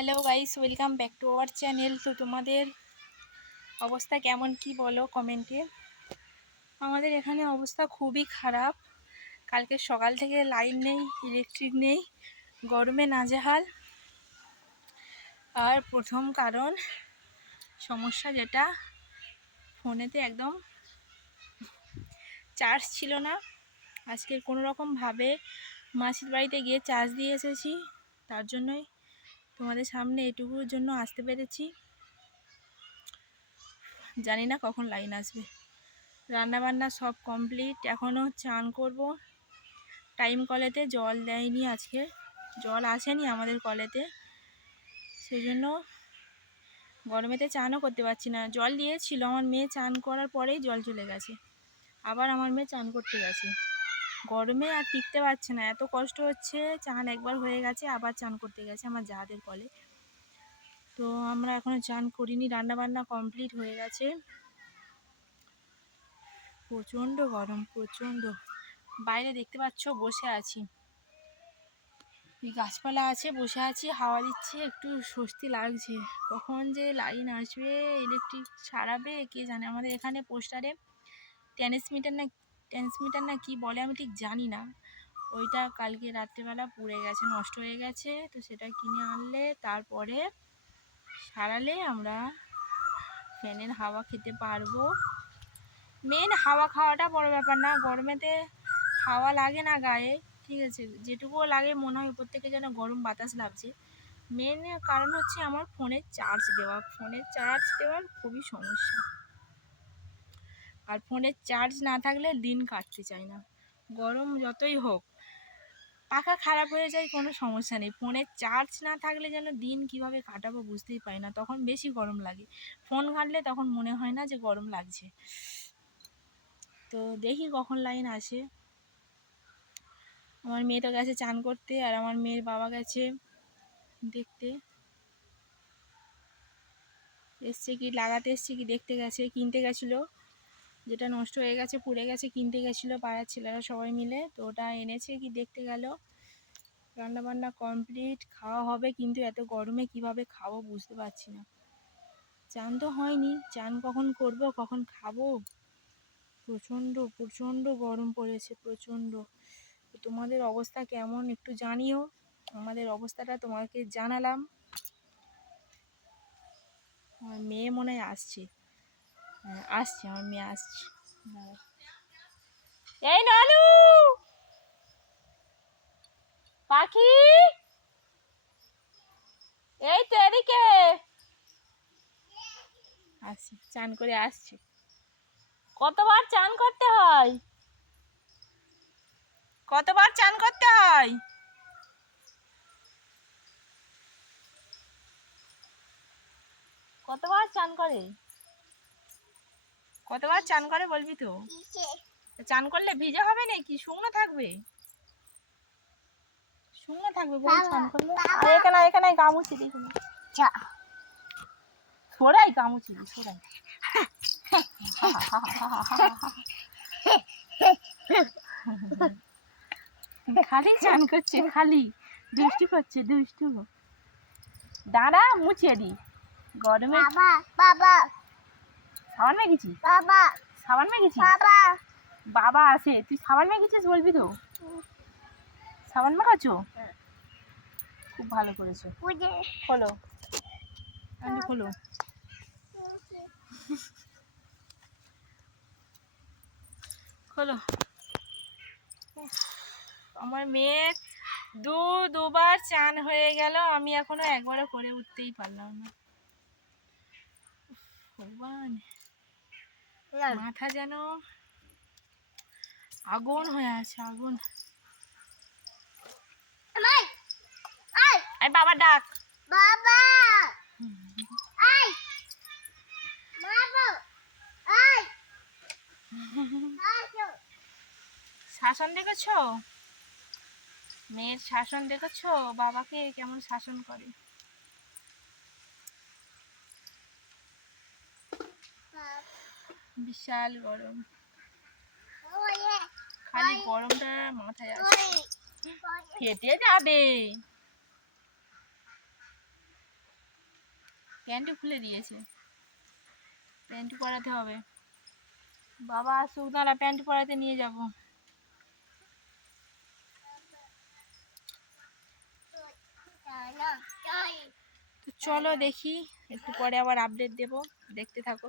Hello guys, welcome back to our channel. তো তোমাদের অবস্থা কেমন কি বলো কমেন্টে। আমাদের এখানে অবস্থা খুবই খারাপ। কালকে সকাল থেকে লাইন নেই, ইলেকট্রিক নেই, গরমে নাজেহাল। আর প্রথম কারণ সমস্যা যেটা, ফোনেতে একদম চার্জ ছিল না। আজকে কোনো রকমভাবে মাসির বাড়িতে গিয়ে চার্জ দিয়ে এসেছি, তার জন্যই তোমাদের সামনে এটুকুর জন্য আসতে পেরেছি। জানি না কখন লাইন আসবে। রান্নাবান্না সব কমপ্লিট, এখনও চান করব। টাইম কলেতে জল দেয়নি, আজকে জল আসেনি আমাদের কলেতে, সেই জন্য গরমেতে চানও করতে পারছি না। জল দিয়েছিল, আমার মেয়ে চান করার পরেই জল চলে গেছে, আবার আমার মেয়ে চান করতে গেছে। গরমে আর টিকতে পারছে না, এত কষ্ট হচ্ছে। চান একবার হয়ে গেছে, আবার চান করতে গেছে আমার যাদের কলে। তো আমরা এখনও চান করিনি, রান্নাবান্না কমপ্লিট হয়ে গেছে। প্রচণ্ড গরম, প্রচণ্ড। বাইরে দেখতে পাচ্ছ বসে আছি, এই গাছপালা আছে, বসে আছি, হাওয়া দিচ্ছে, একটু স্বস্তি লাগছে। কখন যে লাইন আসবে, ইলেকট্রিক ছাড়াবে কে জানে। আমাদের এখানে পোস্টারে ট্রান্সমিটার না কি বলে আমি ঠিক জানি না, ওইটা কালকে রাত্রেবেলা পুড়ে গেছে, নষ্ট হয়ে গেছে। তো সেটা কিনে আনলে তারপরে সারালে আমরা ফ্যানের হাওয়া খেতে পারবো। মেন হাওয়া খাওয়াটা বড় ব্যাপার না, গরমেতে হাওয়া লাগে না গায়ে, ঠিক আছে, যেটুকুও লাগে মনে হয় উপর থেকে যেন গরম বাতাস লাগছে। মেন কারণ হচ্ছে আমার ফোনের চার্জ দেওয়ার খুবই সমস্যা। আর ফোনের চার্জ না থাকলে দিন কাটতে চায় না, গরম যতই হোক। পাখা খারাপ হয়ে যায় কোনো সমস্যা নেই, ফোনের চার্জ না থাকলে যেন দিন কিভাবে কাটাবো বুঝতেই পারি না, তখন বেশি গরম লাগে। ফোন ঘাঁটলে তখন মনে হয় না যে গরম লাগছে। তো দেখি কখন লাইন আসে। আমার মেয়ে তো গেছে চান করতে, আর আমার মেয়ের বাবা গেছে দেখতে, এসছে কি লাগাতে, এসছে কি দেখতে গেছে, কিনতে গেছিলো। যেটা নষ্ট হয়ে গেছে, পুড়ে গেছে, কিনতে গেছিলো পাড়ার ছেলেরা সবাই মিলে, তো ওটা এনেছে কি দেখতে গেল। রান্নাবান্না কমপ্লিট, খাওয়া হবে, কিন্তু এত গরমে কিভাবে খাবো বুঝতে পারছি না। চান তো হয়নি, চান কখন করব, কখন খাবো। প্রচণ্ড প্রচণ্ড গরম পড়েছে, প্রচণ্ড। তোমাদের অবস্থা কেমন একটু জানিও, আমাদের অবস্থাটা তোমাকে জানালাম। আমার মেয়ে মনে হয় আসছে, আসছে আমার মেয়ে আসছে। এই নানু পাখি, এই তো এদিকে আসছি, চান করে আসছি। কতবার চান করতে হয়, কতবার চান করতে হয়? কতবার চান করে, কতবার চান করে বলবি তো? চান করলে ভিজে হবে নাকি, শুকনো থাকবে? শুকনো থাকবে বল চান করলে। এখানে এখানে গামুছি দেখুন, সরাই গামুছি সরাই। খালি চান করছে, খালি দুষ্টু করছে, দুষ্টু। দাঁড়া মুছিয়ে দি গরমে। বাবা সাবান মেখেছিস, বাবা সাবান মেখেছিস, বাবা বাবা আসে, তুই সাবান মেখেছিস বলবি তো? সাবান মাখাচ্ছো, খুব ভালো করেছো। খোলো খোলো। খোলো। আমার মেয়ের দুবার চান হয়ে গেল, আমি এখনো একবারও করে উঠতেই পারলাম না। ভগবান, মাথা যেন আগুন হয়ে আছে, আগুন। আই বাবা ডাক, বাবা আই বাবা আই। শাসন দেখেছো, মেয়ের শাসন দেখেছো, বাবাকে কেমন শাসন করে। বিশাল গরম, খালি গরমটা মাথায় আছে, ফেটে যাবে। প্যান্টও খুলে দিয়েছে, প্যান্ট পরাতে হবে। বাবা আসুক, দাঁড়া প্যান্ট পরাতে নিয়ে যাব। তো চলো দেখি, একটু পরে আবার আপডেট দেব, দেখতে থাকো।